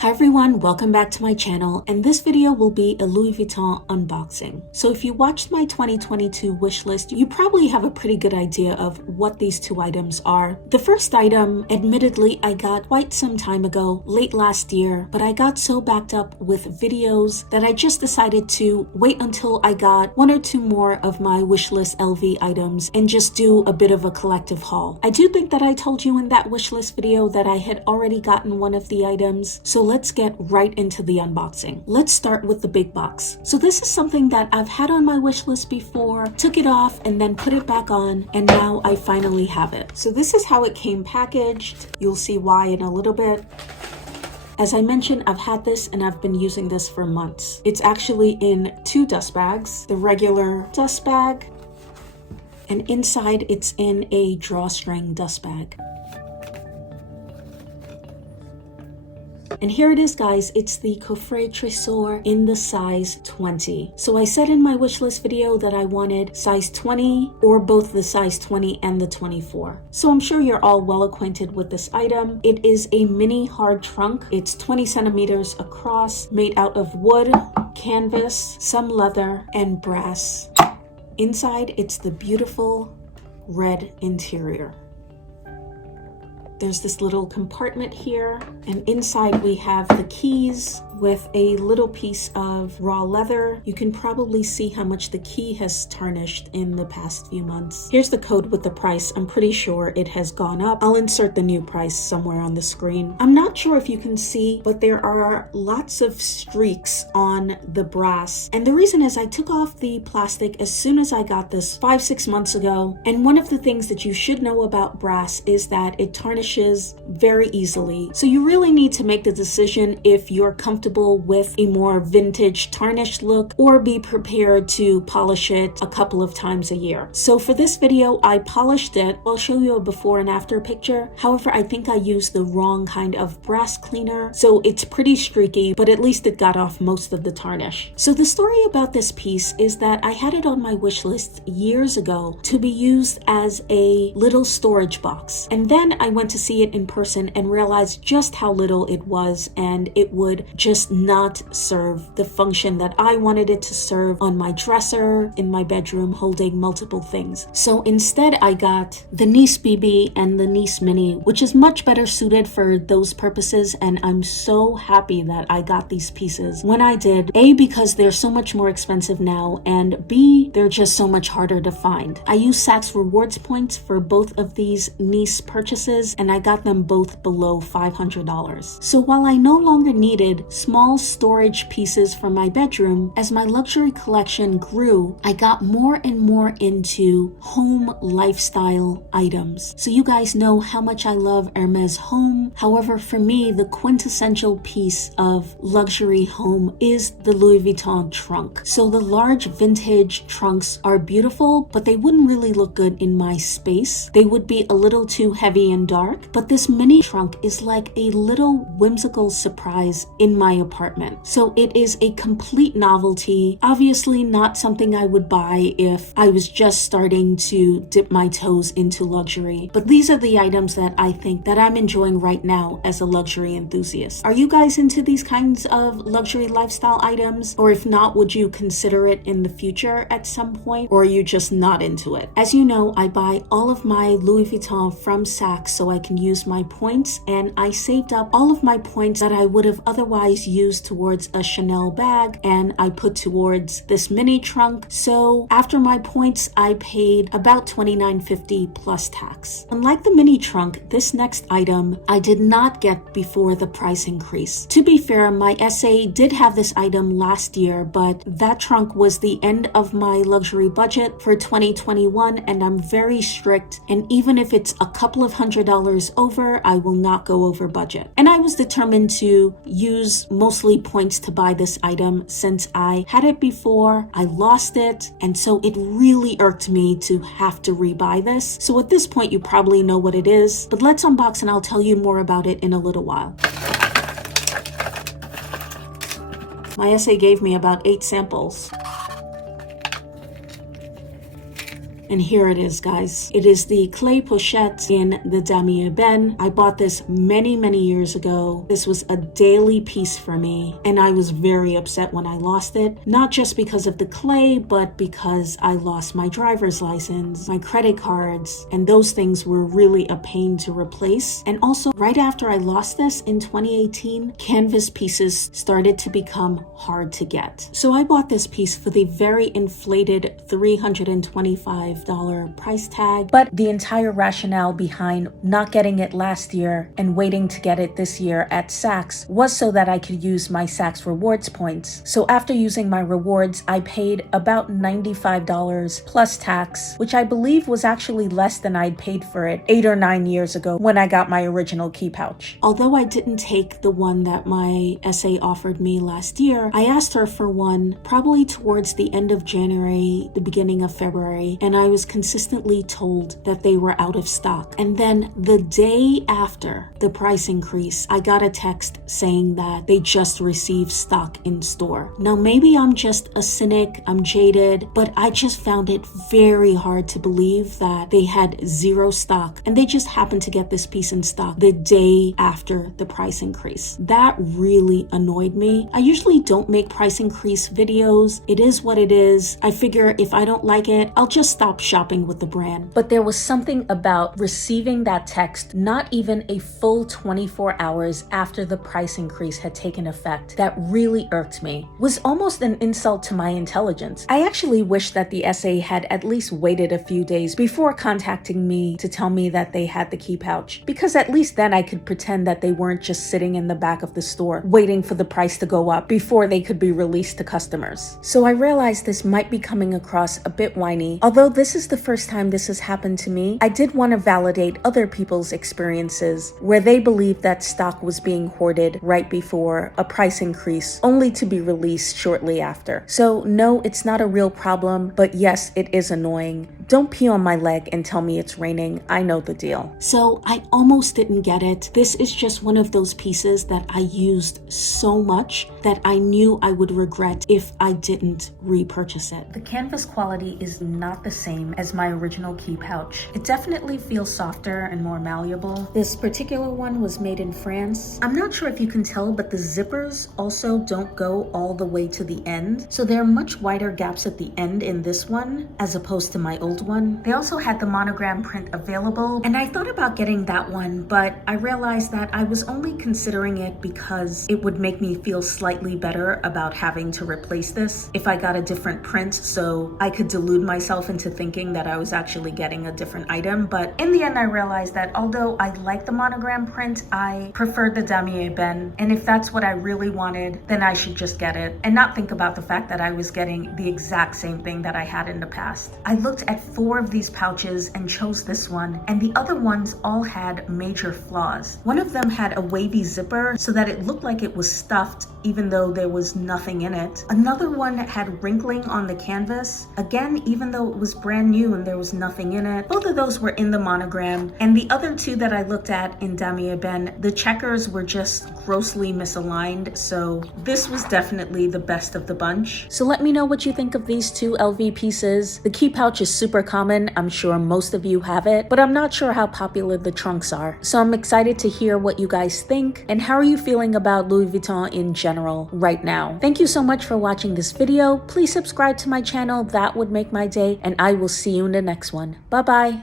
Hi everyone, welcome back to my channel, and this video will be a Louis Vuitton unboxing. So if you watched my 2022 wish list, you probably have a pretty good idea of what these two items are. The first item, admittedly, I got quite some time ago, late last year, but I got so backed up with videos that I just decided to wait until I got one or two more of my wish list LV items and just do a bit of a collective haul. I do think that I told you in that wish list video that I had already gotten one of the items, so let's get right into the unboxing. Let's start with the big box. So this is something that I've had on my wish list before, took it off and then put it back on, and now I finally have it. So this is how it came packaged. You'll see why in a little bit. As I mentioned, I've had this and I've been using this for months. It's actually in two dust bags, the regular dust bag, and inside it's in a drawstring dust bag. And here it is, guys. It's the Coffret Trésor in the size 20. So I said in my wishlist video that I wanted size 20 or both the size 20 and the 24. So I'm sure you're all well acquainted with this item. It is a mini hard trunk. It's 20 centimeters across, made out of wood, canvas, some leather, and brass. Inside, it's the beautiful red interior. There's this little compartment here, and inside we have the keys with a little piece of raw leather. You can probably see how much the key has tarnished in the past few months. Here's the code with the price. I'm pretty sure it has gone up. I'll insert the new price somewhere on the screen. I'm not sure if you can see, but there are lots of streaks on the brass. And the reason is I took off the plastic as soon as I got this 5-6 months ago. And one of the things that you should know about brass is that it tarnishes very easily. So you really need to make the decision if you're comfortable with a more vintage tarnished look, or be prepared to polish it a couple of times a year. So for this video, I polished it. I'll show you a before and after picture. However, I think I used the wrong kind of brass cleaner, so it's pretty streaky, but at least it got off most of the tarnish. So the story about this piece is that I had it on my wish list years ago to be used as a little storage box. And then I went to see it in person and realized just how little it was, and it would just not serve the function that I wanted it to serve on my dresser in my bedroom, holding multiple things. So instead I got the Nice BB and the Nice Mini, which is much better suited for those purposes, and I'm so happy that I got these pieces when I did. A, because they're so much more expensive now, and B, they're just so much harder to find. I used Saks Rewards points for both of these Nice purchases, and I got them both below $500. So while I no longer needed small storage pieces for my bedroom, as my luxury collection grew, I got more and more into home lifestyle items. So you guys know how much I love Hermes home. However, for me, the quintessential piece of luxury home is the Louis Vuitton trunk. So the large vintage trunks are beautiful, but they wouldn't really look good in my space. They would be a little too heavy and dark, but this mini trunk is like a little whimsical surprise in my apartment. So it is a complete novelty. Obviously not something I would buy if I was just starting to dip my toes into luxury, but these are the items that I think that I'm enjoying right now as a luxury enthusiast. Are you guys into these kinds of luxury lifestyle items? Or if not, would you consider it in the future at some point? Or are you just not into it? As you know, I buy all of my Louis Vuitton from Saks so I can use my points, and I saved up all of my points that I would have otherwise used towards a Chanel bag, and I put towards this mini trunk. So after my points, I paid about $29.50 plus tax. Unlike the mini trunk, this next item I did not get before the price increase. To be fair, my SA did have this item last year, but that trunk was the end of my luxury budget for 2021, and I'm very strict, and even if it's a couple of $100s over, I will not go over budget. And I was determined to use mostly points to buy this item since I had it before, I lost it, and so it really irked me to have to rebuy this. So at this point you probably know what it is, but let's unbox and I'll tell you more about it in a little while. My SA gave me about 8 samples. And here it is, guys. It is the clay pochette in the damier ebene. I bought this many years ago. This was a daily piece for me, and I was very upset when I lost it. Not just because of the clay, but because I lost my driver's license, my credit cards, and those things were really a pain to replace. And also, right after I lost this in 2018, canvas pieces started to become hard to get. So I bought this piece for the very inflated $325 price tag, but the entire rationale behind not getting it last year and waiting to get it this year at Saks was so that I could use my Saks rewards points. So after using my rewards, I paid about $95 plus tax, which I believe was actually less than I'd paid for it 8 or 9 years ago when I got my original key pouch. Although I didn't take the one that my SA offered me last year, I asked her for one probably towards the end of January, the beginning of February, and I was consistently told that they were out of stock. And then the day after the price increase, I got a text saying that they just received stock in store. Now, maybe I'm just a cynic, I'm jaded, but I just found it very hard to believe that they had zero stock and they just happened to get this piece in stock the day after the price increase. That really annoyed me. I usually don't make price increase videos. It is what it is. I figure if I don't like it, I'll just stop shopping with the brand. But there was something about receiving that text not even a full 24 hours after the price increase had taken effect that really irked me. It was almost an insult to my intelligence. I actually wish that the SA had at least waited a few days before contacting me to tell me that they had the key pouch, because at least then I could pretend that they weren't just sitting in the back of the store waiting for the price to go up before they could be released to customers. So I realized this might be coming across a bit whiny. Although this is the first time this has happened to me, I did want to validate other people's experiences where they believed that stock was being hoarded right before a price increase, only to be released shortly after. So no, it's not a real problem, but yes, it is annoying. Don't pee on my leg and tell me it's raining. I know the deal. So I almost didn't get it. This is just one of those pieces that I used so much that I knew I would regret if I didn't repurchase it. The canvas quality is not the same as my original key pouch. It definitely feels softer and more malleable. This particular one was made in France. I'm not sure if you can tell, but the zippers also don't go all the way to the end. So there are much wider gaps at the end in this one as opposed to my old one. They also had the Monogram Print available, and I thought about getting that one, but I realized that I was only considering it because it would make me feel slightly better about having to replace this if I got a different print, so I could delude myself into thinking that I was actually getting a different item. But in the end, I realized that although I like the Monogram Print, I preferred the damier ebene, and if that's what I really wanted, then I should just get it and not think about the fact that I was getting the exact same thing that I had in the past. I looked at 4 of these pouches and chose this one, and the other ones all had major flaws. One of them had a wavy zipper so that it looked like it was stuffed even though there was nothing in it. Another one had wrinkling on the canvas, again even though it was brand new and there was nothing in it. Both of those were in the Monogram, and the other 2 that I looked at in damier ebene, the checkers were just grossly misaligned, so this was definitely the best of the bunch. So let me know what you think of these 2 LV pieces. The key pouch is super common. I'm sure most of you have it, but I'm not sure how popular the trunks are. So I'm excited to hear what you guys think, and how are you feeling about Louis Vuitton in general right now. Thank you so much for watching this video. Please subscribe to my channel. That would make my day, and I will see you in the next one. Bye bye.